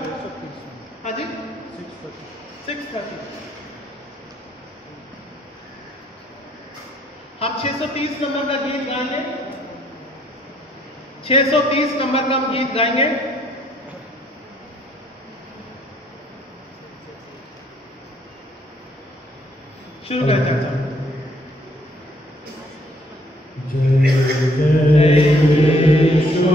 हाँ जी 630। हम 630 नंबर का गीत गाएंगे। 630 नंबर का हम गीत गाएंगे। शुरू करें चर्चा। जय यीशु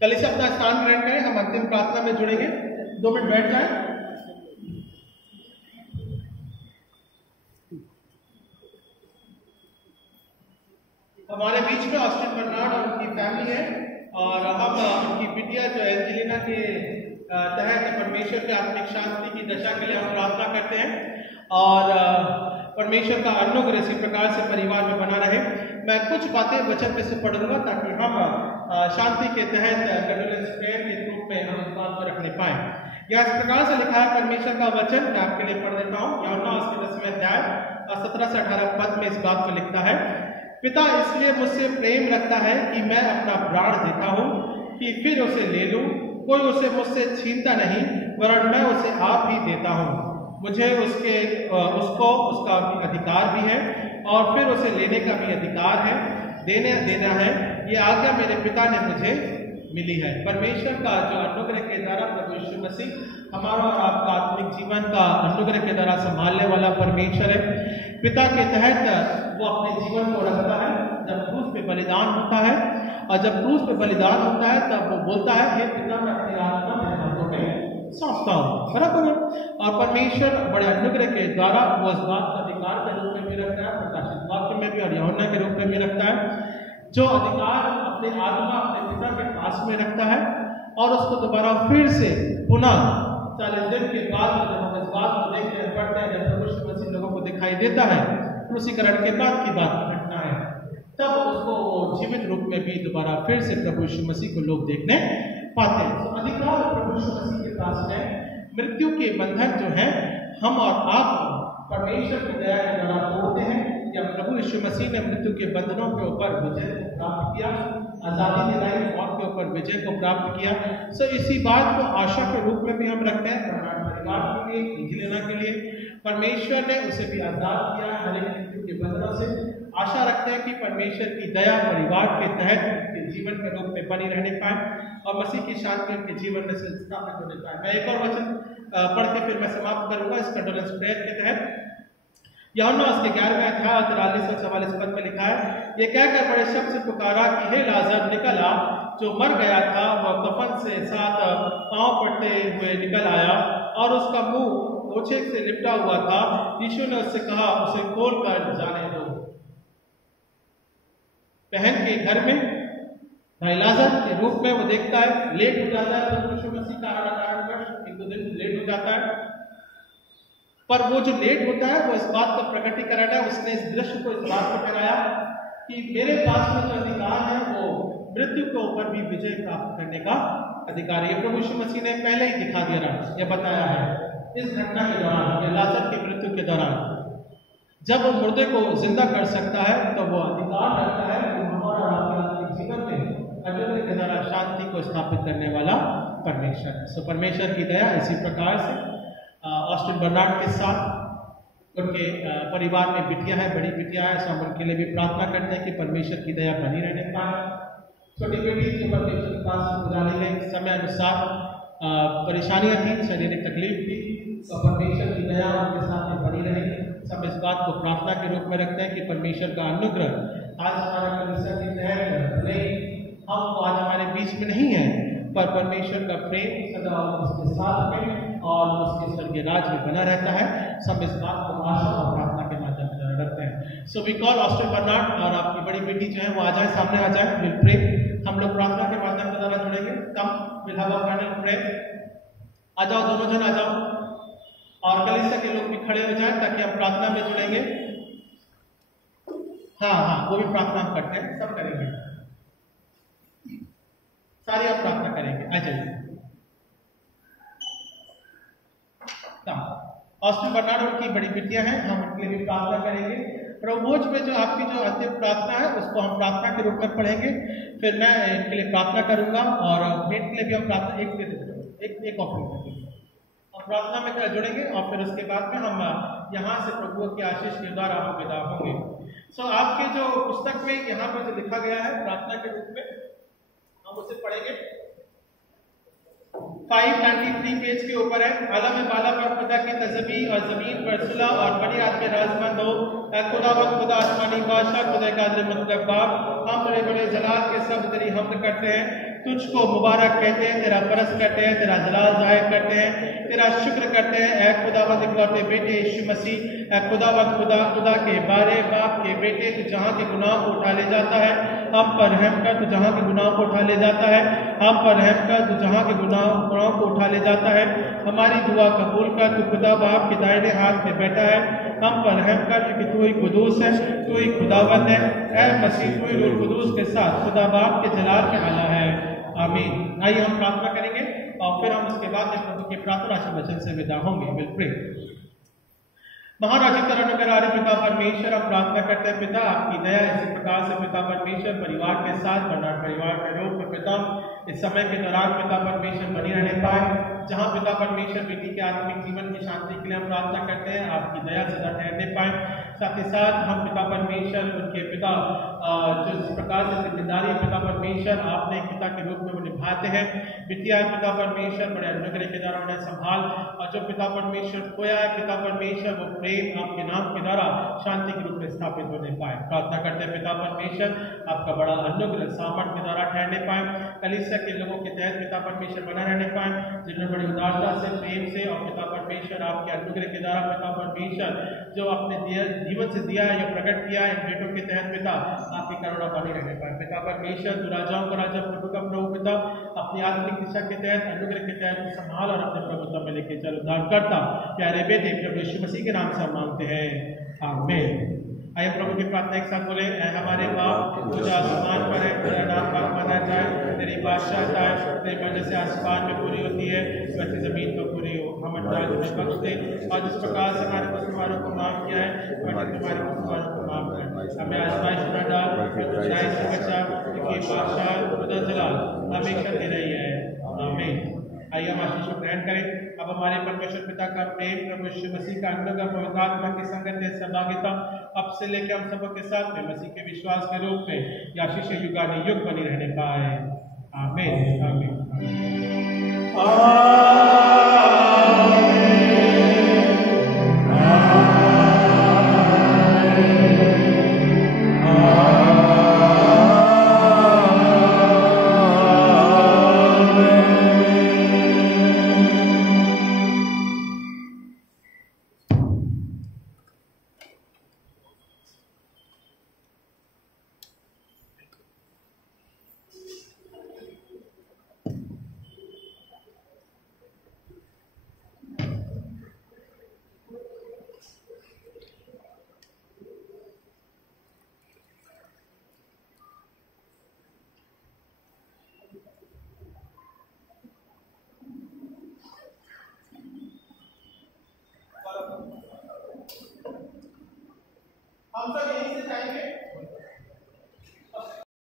कलीसिया अपना स्थान ग्रहण करें। हम अंतिम प्रार्थना में जुड़ेंगे। 2 मिनट बैठ जाएं। हमारे बीच में ऑस्टिन बर्नार्ड और उनकी फैमिली है और हम उनकी बिटिया जो एंजेलिना के तहत परमेश्वर के आत्मिक शांति की दशा के लिए हम प्रार्थना करते हैं और परमेश्वर का अनुग्रह इसी प्रकार से परिवार में बना रहे। मैं कुछ बातें वचन में से पढ़ूंगा ताकि हम शांति के तहत कंडोलेंस प्रेयर के रूप में हम इस बात को रखने पाए। यह इस प्रकार से लिखा है परमेश्वर का वचन, मैं आपके लिए पढ़ देता हूँ। यूहन्ना उसके 10वें अध्याय 17 से 18 पद में इस बात को लिखता है, पिता इसलिए मुझसे प्रेम रखता है कि मैं अपना प्राण देता हूँ कि फिर उसे ले लूँ। कोई उसे मुझसे छीनता नहीं वरन मैं उसे आप ही देता हूँ। मुझे उसको उसका अधिकार भी है और फिर उसे लेने का भी अधिकार है, देना है। ये आज्ञा मेरे पिता ने मुझे मिली है। परमेश्वर का जो अनुग्रह के द्वारा प्रभु यीशु मसीह हमारा और आपका आत्मिक जीवन का अनुग्रह के द्वारा संभालने वाला परमेश्वर है। पिता के तहत वो अपने जीवन को रखता है जब क्रूस पे बलिदान होता है, और जब क्रूस पे बलिदान होता है तब वो बोलता है, हे पिता मैं अपनी आत्मा मेरे हाथों में सौंपता हूँ। बराबर है। और परमेश्वर बड़े अनुग्रह के द्वारा वो इस बात का अधिकार के रूप में भी रखता है, प्रकाशित वाक्य में भी और यूहन्ना के रूप में भी रखता है, जो अधिकार अपने आत्मा अपने पिता के पास में रखता है और उसको दोबारा फिर से पुनः 40 दिन के बाद जब हम इस बात को देखते हैं, पढ़ते हैं, जब प्रभु यीशु मसीह लोगों को दिखाई देता है, क्रूसीकरण के बाद की बात घटना है, तब उसको जीवित रूप में भी दोबारा फिर से प्रभु यीशु मसीह को लोग देखने पाते हैं। तो अधिकार प्रभु यीशु मसीह के पास है। मृत्यु के बंधन जो है हम और आप परमेश्वर की दया के द्वारा तोड़ते हैं, या प्रभु यीशु मसीह ने मृत्यु के बंधनों के ऊपर विजय को प्राप्त किया, आजादी दिलाई, मौत के ऊपर विजय को प्राप्त किया। सो इसी बात को आशा के रूप में भी हम रखते हैं। परिवार के लिए, एंजेलिना के लिए परमेश्वर ने उसे भी आजाद किया हर एक मृत्यु के बंधनों से। आशा रखते हैं कि परमेश्वर की दया परिवार के तहत उनके जीवन के रूप में बनी रहने पाए और मसीह की शांति उनके जीवन में स्थापित होने पाए। मैं एक और वचन पढ़ के फिर मैं समाप्त करूंगा इस कंडोलेंस प्रेयर के तहत। यूहन्ना उसके 11वें अध्याय 43 और 44 पद में लिखा है, ये कहकर बड़े शब्द से पुकारा कि हे लाजर निकल आ। जो मर गया था वह कफन से साथ पांव पड़ते हुए निकल आया और उसका मुंह ओछे से लिपटा हुआ था। यीशु ने उससे कहा, उसे खोल कर जाने दो। बहन के घर में भाई लाजर के रूप में वो देखता है, लेट हो जाता है, तो यीशु मसीह का एक दो दिन लेट हो जाता है। पर वो जो लेट होता है वो इस बात का प्रकटीकरण है, उसने इस दृश्य को इस बात को ठहराया कि मेरे पास में जो अधिकार है वो मृत्यु के ऊपर भी विजय प्राप्त करने का अधिकार है। प्रभु यीशु मसीह ने पहले ही दिखा दिया, यह बताया है इस घटना के दौरान, लाजर की मृत्यु के दौरान, जब वो मुर्दे को जिंदा कर सकता है तो वो अधिकार रखता है कि हमारा आपके जीवन में अजन्य के द्वारा शांति को स्थापित करने वाला परमेश्वर है। सो परमेश्वर की दया इसी प्रकार से ऑस्टिन बर्नार्ड के साथ उनके परिवार में बिटियां हैं, बड़ी बिटियां हैं, सो हम उनके लिए भी प्रार्थना करते हैं कि परमेश्वर की दया बनी रहने पाए। छोटी बेटी जो परमेश्वर के पास गुजारी है, समय अनुसार परेशानियां थी, शारीरिक तकलीफ थी, तो परमेश्वर की दया उनके साथ में बनी रहेगी। सब इस बात को प्रार्थना के रूप में रखते हैं कि परमेश्वर का अनुग्रह आज हमारा कलीसिया के तहत भले हम आज हमारे बीच में नहीं है, पर परमेश्वर का प्रेम सदा उसके साथ में और उसके स्वर्गीय राज में बना रहता है। सब इस बात को आशा और प्रार्थना के माध्यम से रखते हैं। So we call Austin Bernard और आपकी बड़ी बेटी जो है वो आ जाए, सामने आ जाए, विल प्रे। हम लोग प्रार्थना के माध्यम के द्वारा जुड़ेंगे। Come will have a final prayer. आ जाओ, दोनों जन आ जाओ और कलीसिया के लोग भी खड़े हो जाएं ताकि हम प्रार्थना में जुड़ेंगे। हाँ, वो भी प्रार्थना हम करते हैं, सब करेंगे, सारी आप प्रार्थना करेंगे। आ जाइए। ऑस्टिन बर्नार्ड उनकी बड़ी बेटियां हैं, हम उनके लिए भी प्रार्थना करेंगे। प्रभुभोज में जो आपकी जो अंतिम प्रार्थना है उसको हम प्रार्थना के रूप में पढ़ेंगे, फिर मैं इनके लिए प्रार्थना करूंगा और भेंट के लिए भी हम प्रार्थना एक ऑफरिंग करेंगे। हम प्रार्थना में जुड़ेंगे और फिर उसके बाद में हम यहाँ से प्रभु की आशीष के द्वारा हम विदा होंगे। सो आपके जो पुस्तक में यहाँ पर जो लिखा गया है प्रार्थना के रूप में, हम उसे पढ़ेंगे। 593 पेज के ऊपर है। आला में बाला पर खुदा की तस्बीह और जमीन पर सुलह और बड़ी रात में राजमंद हो। खुदा व खुदा आसमानी बादशाह खुदा कादिर मतलब बाप, हम बड़े बड़े जलाल के सब तेरी हमद करते हैं, तुझको मुबारक कहते हैं, तेरा परस करते हैं, तेरा जलाल जाहिर करते हैं, तेरा शुक्र करते हैं। ऐ खुदावंद इकलौते बेटे यीशु मसीह, ऐ खुदावंद खुदा के बारे बाप के बेटे, तू जहाँ के गुनाह को उठा ले जाता है, हम पर रहम कर। तू जहाँ के गुनाह को उठा ले जाता है, हम पर रहम कर। तू जहाँ के गुनाह को उठा ले जाता है, हमारी दुआ कबूल कर। तू खुदा बाप के दाहिने हाथ में बैठा है, हम पर रहम कर, क्योंकि तू ही कुदूस है, तू ही खुदावंद है। ऐ मसीह, तू ही रूह कुदूस के साथ खुदा बाप के जलाल के आला है। आमीन। आइए हम प्रार्थना करेंगे और फिर हम उसके बाद प्रभु के प्रार्थना के वचन से विदा होंगे। Will pray. महाराजी अनुग्रहकारी पिता परमेश्वर, हम प्रार्थना करते हैं पिता आपकी दया इसी प्रकार से पिता परमेश्वर परिवार के साथ बर्नार्ड परिवार के रूप में पिता इस समय के दौरान पिता परमेश्वर बनी रहने पाए। जहाँ पिता परमेश्वर बेटी के आत्मिक जीवन की शांति के लिए हम प्रार्थना करते हैं, आपकी दया सदा ठहरने पाए। साथ ही साथ हम पिता परमेश्वर उनके पिता जिस प्रकार से जिम्मेदारी पिता परमेश्वर आपने पिता के रूप में वो निभाते हैं, बिटिया पिता परमेश्वर बड़े अनुग्रह के द्वारा उन्हें संभाल, और जो पिता परमेश्वर खोया है पिता परमेश्वर वो प्रेम आपके नाम के द्वारा शांति के रूप में स्थापित होने पाए। प्रार्थना करते हैं पिता परमेश्वर आपका बड़ा अनुग्रह सामर्थ के द्वारा ठहरने पाए, कलीसिया के लोगों के तहत पिता परमेश्वर बना रहने पाए, जिन्होंने बड़ी उदारता से प्रेम से और पिता परमेश्वर आपके अनुग्रह के द्वारा पिता परमेश्वर जो अपने जीवन से दिया है या प्रकट किया है इन बेटों के तहत पिता आपकी करुणा बनी रहने पाए। पिता परमेश्वर जो राजाओं का राजा प्रभु का प्रभु पिता अपनी आत्मिक दिशा के तहत अनुग्रह के तहत संभाल और अपने प्रभुत्व में लेके चल उद्धार करता प्यारे बेटे प्रभु यीशु मसीह के नाम से मांगते हैं, आमीन। आइए प्रभु की प्रार्थना एक साथ बोले। हमारे बाप जो आसमान पर है, तेरा नाम पाक माना जाए, तेरी बादशाह आए, तेरी मर्जी से आसमान में पूरी होती है वैसे जमीन पर पूरी हो। हम अनजान तुम्हें बख्श दे और जिस प्रकार से हमारे मुसलमानों को माफ किया है वैसे तुम्हारे मुसलमानों को माफ कर। हमें आजमाइश में डाल, बुराई से बचा, क्योंकि बादशाह खुदा जलाल हमेशा दे रही है, आमीन। आइए हम आशीष को ग्रहण करें। अब हमारे परमेश्वर पिता का प्रेम, प्रभु यीशु मसीह का अनुग्रह, पवित्र आत्मा की संगत है, सहभागिता अब से लेकर हम सबों के साथ में मसीह के विश्वास के रूप में या आशीष युगानुयुग बनी रहने पाए। आमीन आमीन। हम सब यहीं से जाएंगे।